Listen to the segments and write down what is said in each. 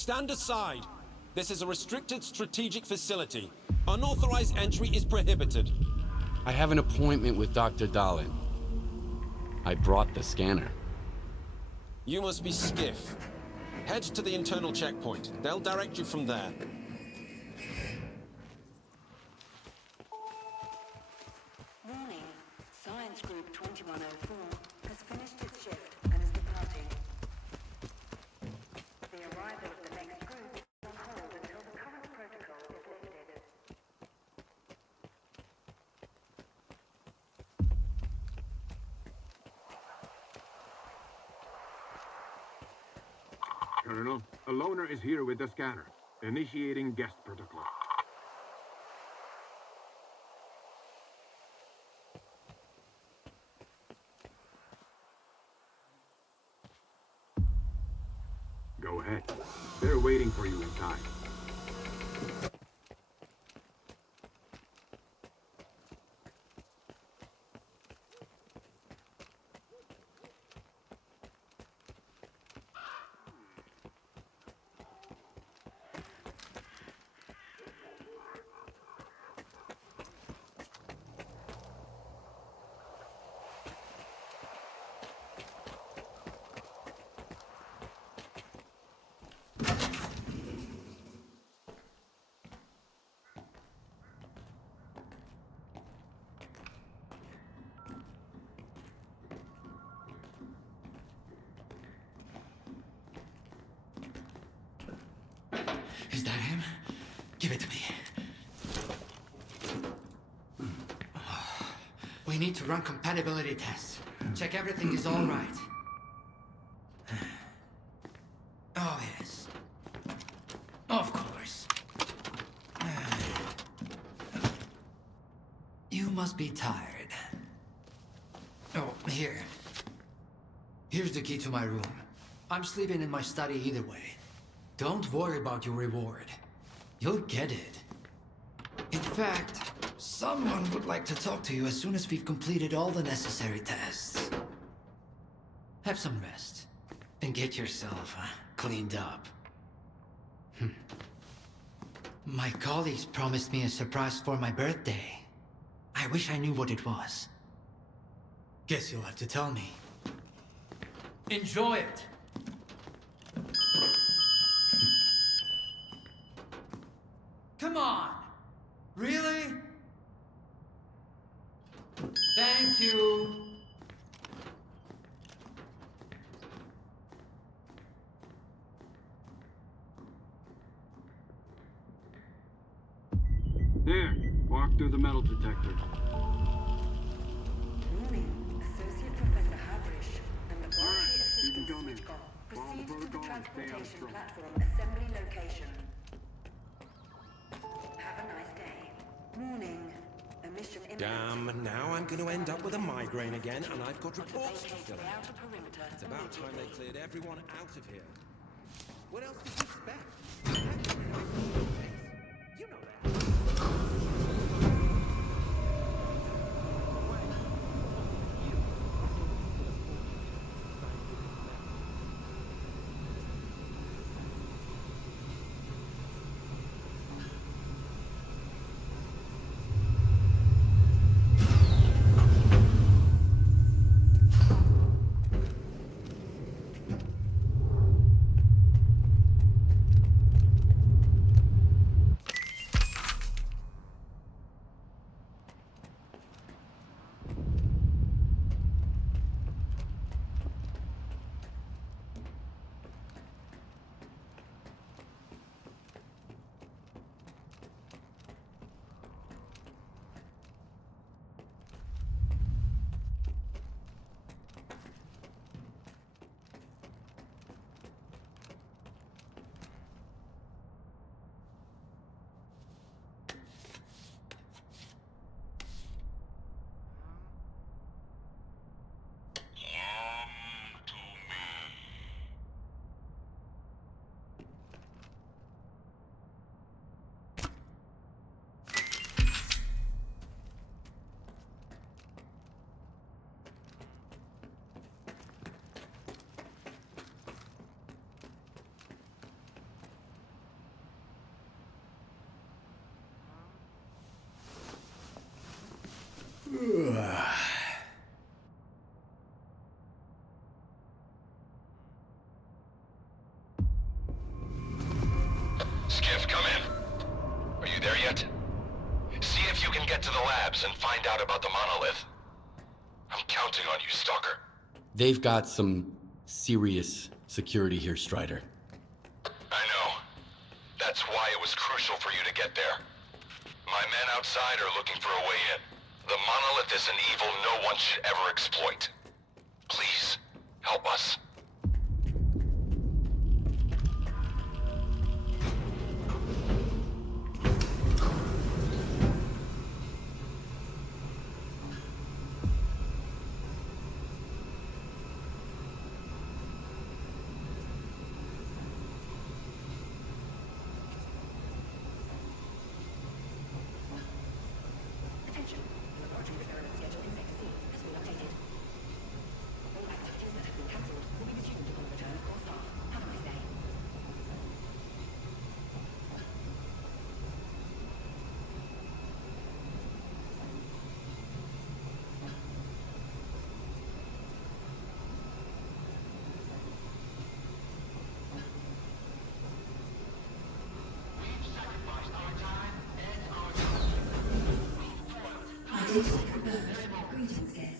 Stand aside. This is a restricted strategic facility. Unauthorized entry is prohibited. I have an appointment with Dr. Dahlin. I brought the scanner. You must be Skiff. Head to the internal checkpoint. They'll direct you from there. Warning. Science Group 2104 has finished its shift and is departing. The arrival of the next group is on hold until the current protocol is lifted. Colonel, a loner is here with the scanner. Initiating guest protocol. Go ahead. They're waiting for you inside. Is that him? Give it to me. We need to run compatibility tests. Check everything is all right. Oh, yes. Of course. You must be tired. Oh, here. Here's the key to my room. I'm sleeping in my study either way. Don't worry about your reward. You'll get it. In fact, someone would like to talk to you as soon as we've completed all the necessary tests. Have some rest, and get yourself cleaned up. My colleagues promised me a surprise for my birthday. I wish I knew what it was. Guess you'll have to tell me. Enjoy it! Come on! Really? Thank you! There, walk through the metal detector. Warning. Associate Professor Havrish and Laboratory you can Assistant come in. Switchcom Follow proceed to the protocol and stay out of transportation trouble. platform assembly location. Have a nice day. Warning. Emission imminent. Damn, now I'm going to end up with a migraine again, and I've got reports to Vacate fill the out. outer perimeter. It's about time they cleared everyone out of here. What else did you expect? You know that. get to the labs and find out about the monolith. I'm counting on you, Stalker. They've got some serious security here, Strider. I know. That's why it was crucial for you to get there. My men outside are looking for a way in. The monolith is an evil no one should ever exploit. Please, help us. Attention. The laboratory experiment schedule in Sector C has been updated. All activities that have been cancelled will be resumed upon the return of core staff. Have a nice day. Identity confirmed. Greetings, guest.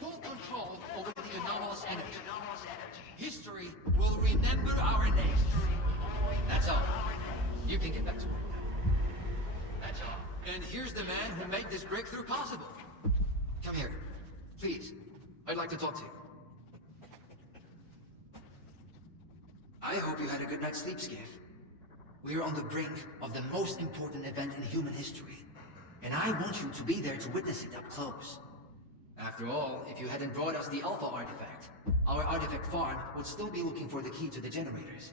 Full control over the anomalous energy. History will remember our names. That's all. You can get back to work. That's all. And here's the man who made this breakthrough possible. Come here. Please. I'd like to talk to you. I hope you had a good night's sleep, Skiff. We're on the brink of the most important event in human history. And I want you to be there to witness it up close. After all, if you hadn't brought us the Alpha artifact, our artifact farm would still be looking for the key to the generators.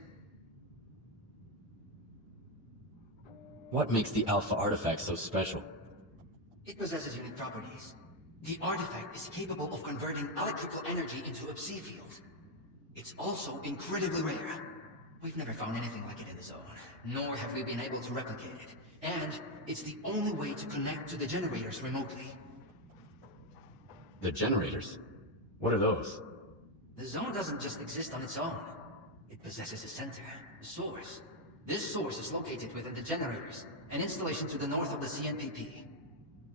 What makes the Alpha artifact so special? It possesses unique properties. The artifact is capable of converting electrical energy into a psi field. It's also incredibly rare. We've never found anything like it in the zone, nor have we been able to replicate it. And it's the only way to connect to the generators remotely. The generators? What are those? The zone doesn't just exist on its own. It possesses a center, a source. This source is located within the generators, an installation to the north of the CNPP.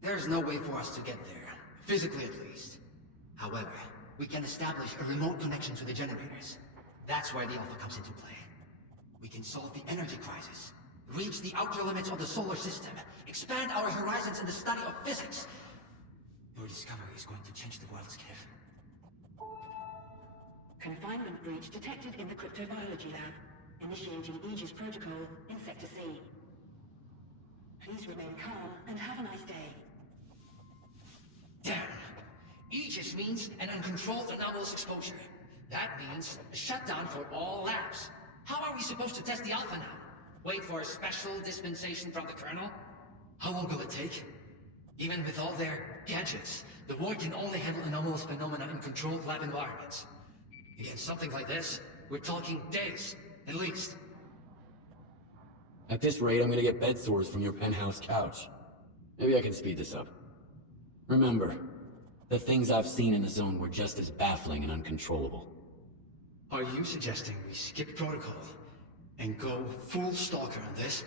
There's no way for us to get there, physically at least. However, we can establish a remote connection to the generators. That's where the Alpha comes into play. We can solve the energy crisis, reach the outer limits of the solar system, expand our horizons in the study of physics. Your discovery is going to change the world, Skiff. Confinement breach detected in the cryptobiology lab. Initiating Aegis protocol in Sector C. Please remain calm and have a nice day. Damn! Aegis means an uncontrolled anomalous exposure. That means a shutdown for all labs. How are we supposed to test the Alpha now? Wait for a special dispensation from the Colonel? How long will it take? Even with all their gadgets, the War can only handle anomalous phenomena in controlled lab environments. Against something like this, we're talking days, at least. At this rate, I'm gonna get bed sores from your penthouse couch. Maybe I can speed this up. Remember, the things I've seen in the zone were just as baffling and uncontrollable. Are you suggesting we skip protocol and go full stalker on this?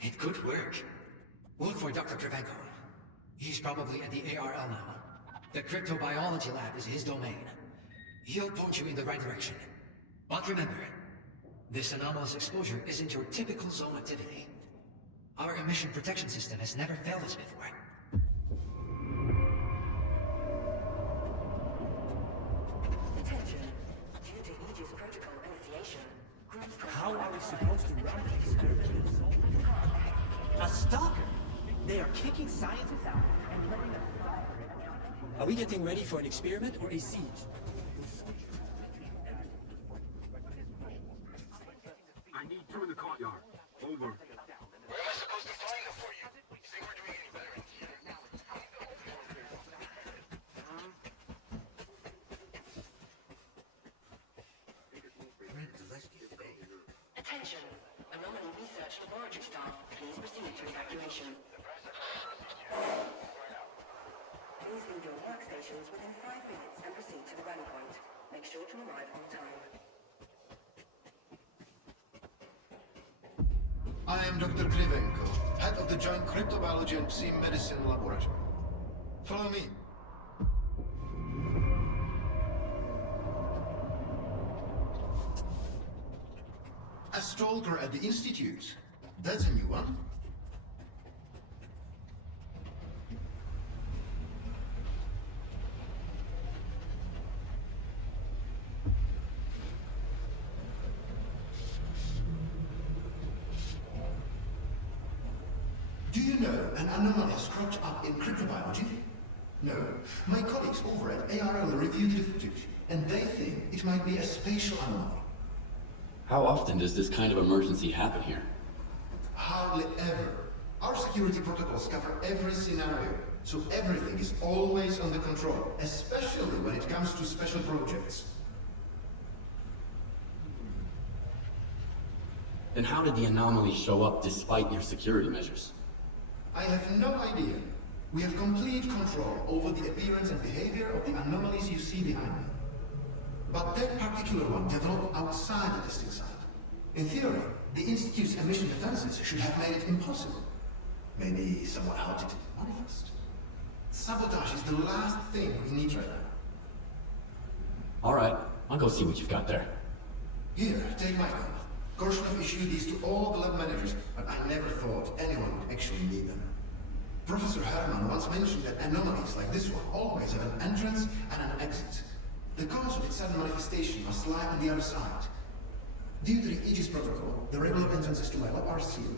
It could work. Look for Dr. Trevenko. He's probably at the ARL now. The cryptobiology lab is his domain. He'll point you in the right direction. But remember, this anomalous exposure isn't your typical zone activity. Our emission protection system has never failed us before. Attention. Due to Aegis protocol initiation, groups... How are we supposed to run these experiments? A stalker? They are kicking scientists out and letting us die. Are we getting ready for an experiment or a siege? I need two in the courtyard. Over. Where am I supposed to find them for you? You think we're doing any better in here? Attention. Anomaly research laboratory staff, please proceed to evacuation. Please leave your workstations within 5 minutes and proceed to the rally point. Make sure to arrive on time. I am Dr. Krivenko, head of the Joint Cryptobiology and Psi Medicine Laboratory. Follow me. A stalker at the Institute. That's a new one. Do you know an anomaly has cropped up in cryptobiology? No. My colleagues over at ARL reviewed the footage, and they think it might be a spatial anomaly. How often does this kind of emergency happen here? Hardly ever. Our security protocols cover every scenario, so everything is always under control, especially when it comes to special projects. Then how did the anomaly show up despite your security measures? I have no idea. We have complete control over the appearance and behavior of the anomalies you see behind me. But that particular one developed outside the testing site. In theory, the Institute's emission defenses should have made it impossible. Maybe someone helped it manifest. Sabotage is the last thing we need right now. All right, I'll go see what you've got there. Here, take my gun. Korshunov issued these to all the lab managers, but I never thought anyone would actually need them. Professor Herman once mentioned that anomalies like this one always have an entrance and an exit. The cause of its sudden manifestation must lie on the other side. Due to the Aegis protocol, the regular entrances to my lab are sealed.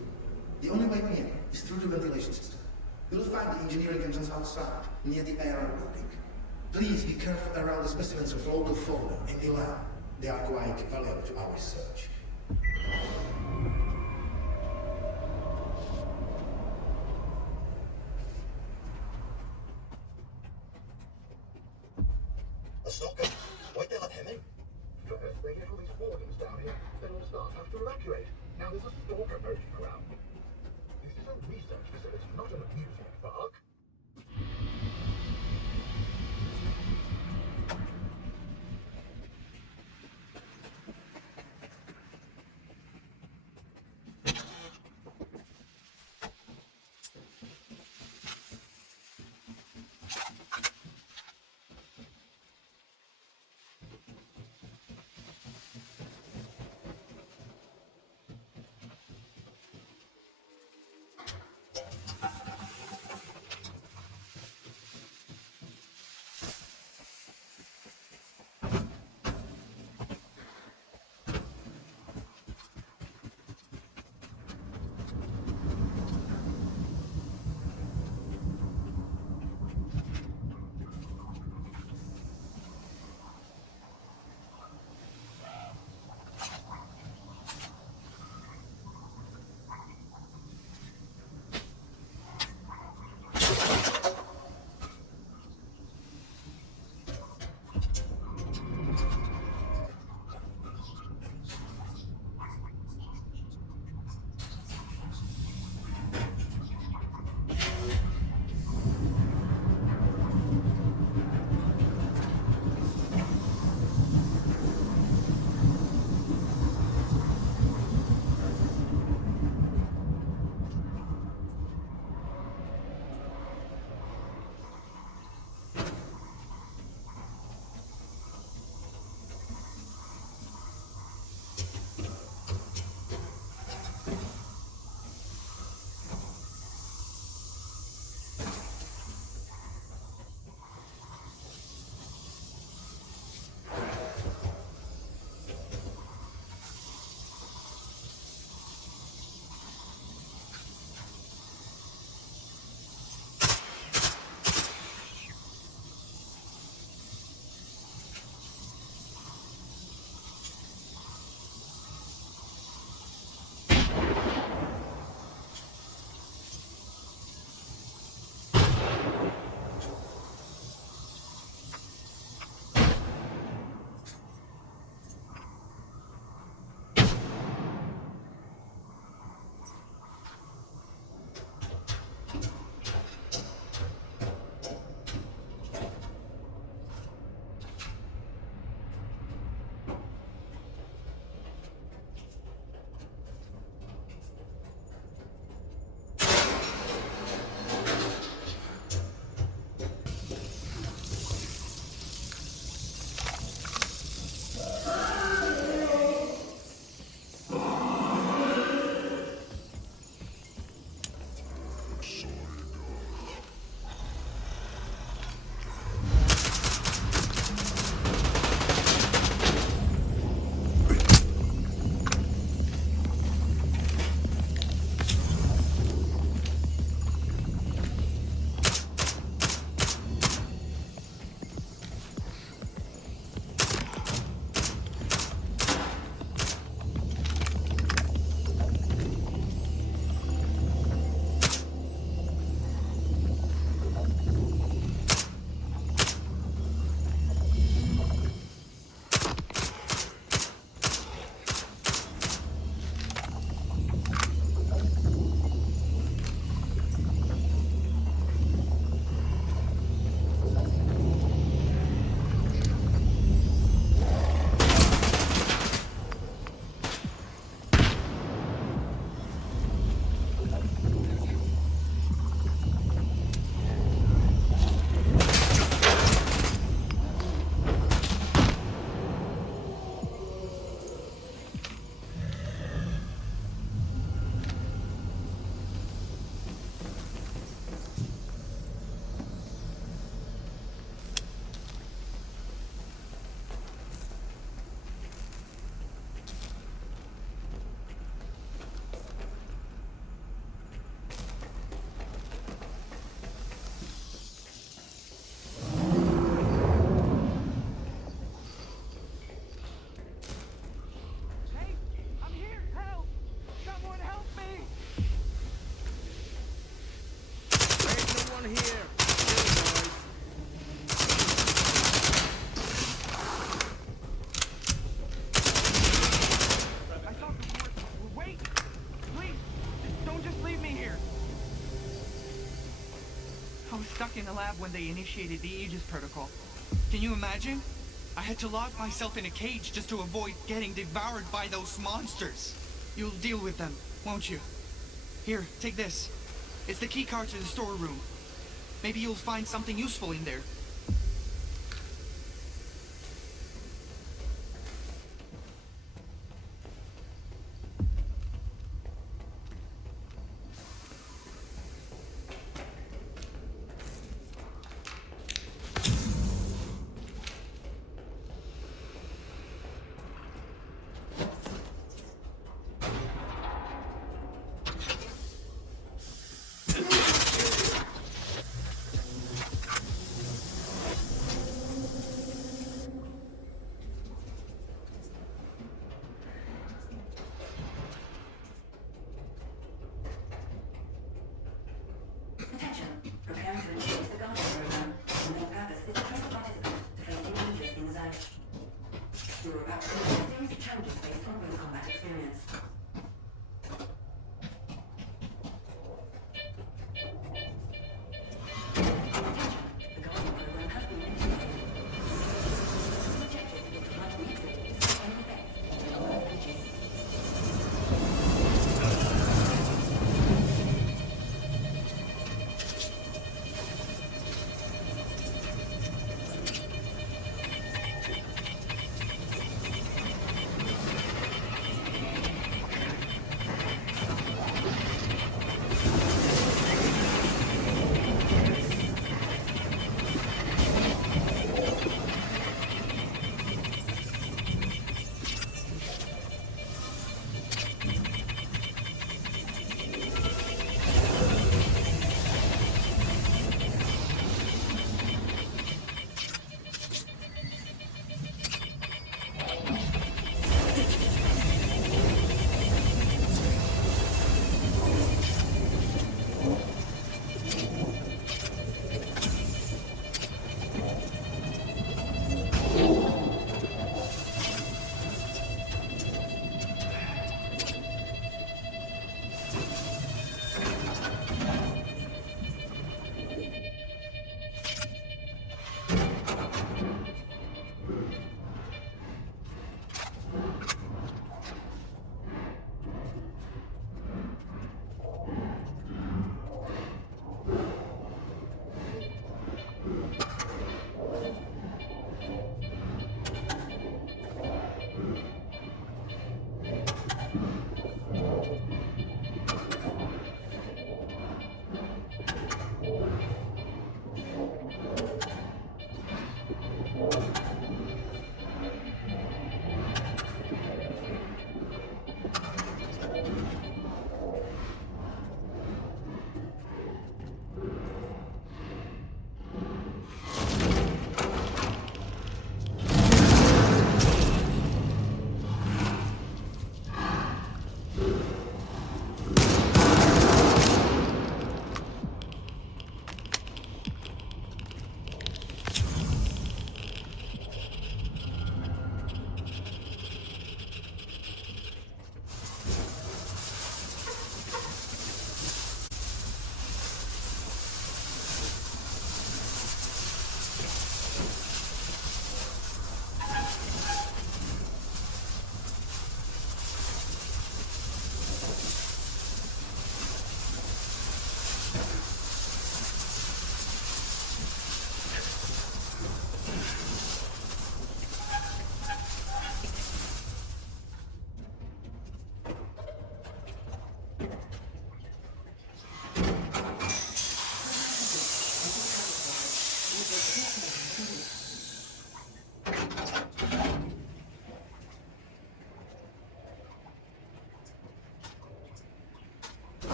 The only way in is through the ventilation system. You'll find the engineering entrance outside, near the AR building. Please be careful around the specimens of local fauna in the lab. They are quite valuable to our research. A stalker? Why'd they let him in? First, they get all these wardens down here, then all the staff have to evacuate. Now there's a stalker poaching around. This is a research facility, not an amusement park. lab when they initiated the Aegis protocol. Can you imagine? I had to lock myself in a cage just to avoid getting devoured by those monsters. You'll deal with them, won't you? Here, take this. It's the key card to the storeroom. Maybe you'll find something useful in there. Attention. Preparing to initiate the guard program. The main purpose is to press the participant to face the Aegis in the zone. You are about to face a series of challenges based on real combat experience.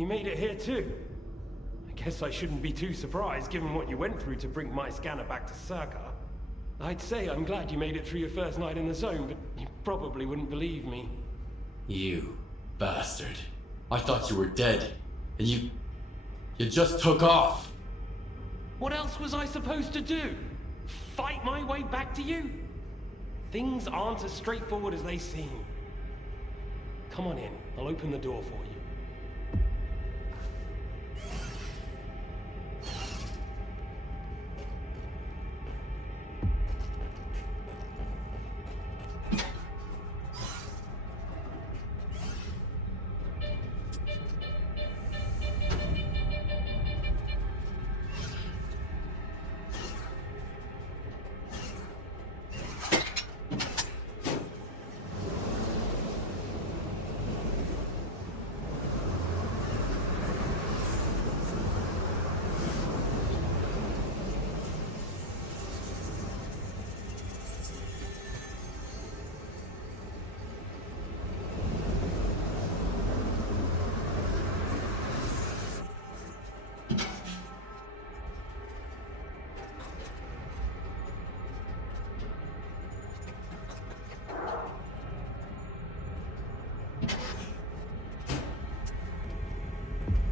You made it here too. I guess I shouldn't be too surprised given what you went through to bring my scanner back to S.T.A.L.K.E.R. I'd say I'm glad you made it through your first night in the zone, but you probably wouldn't believe me. You bastard. I thought you were dead, and you just took off. What else was I supposed to do? Fight my way back to you? Things aren't as straightforward as they seem. Come on in, I'll open the door for you.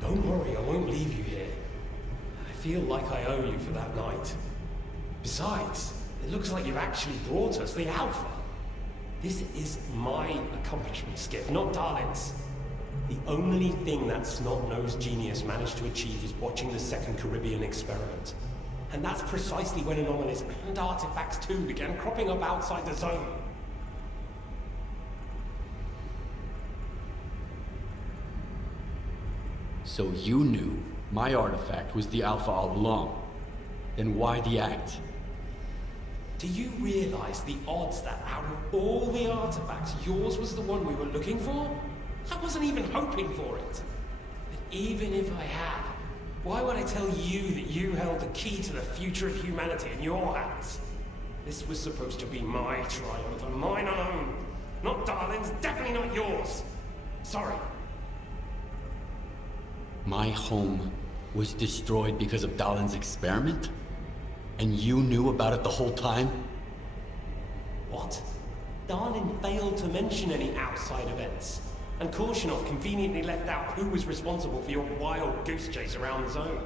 Don't worry, I won't leave you here. I feel like I owe you for that night. Besides, it looks like you've actually brought us the Alpha. This is my accomplishment, Skiff, not Darlin's. The only thing that snot-nosed genius managed to achieve is watching the second Caribbean experiment. And that's precisely when anomalies and artifacts too began cropping up outside the zone. So you knew my artifact was the Alpha all along. Then why the act? Do you realize the odds that out of all the artifacts, yours was the one we were looking for? I wasn't even hoping for it. But even if I had, why would I tell you that you held the key to the future of humanity in your hands? This was supposed to be my triumph, and mine alone. Not Darlin's, definitely not yours. Sorry. My home was destroyed because of Darlin's experiment? And you knew about it the whole time? What? Darlin failed to mention any outside events. And Korshunov conveniently left out who was responsible for your wild goose chase around the zone.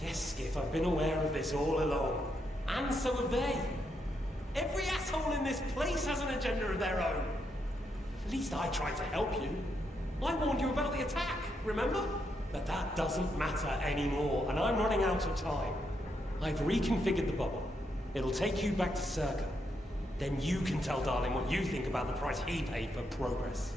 Yes, Skiff, I've been aware of this all along. And so have they. Every asshole in this place has an agenda of their own. At least I tried to help you. I warned you about the attack, remember? But that doesn't matter anymore, and I'm running out of time. I've reconfigured the bubble. It'll take you back to S.T.A.L.K.E.R. Then you can tell Darlin what you think about the price he paid for progress.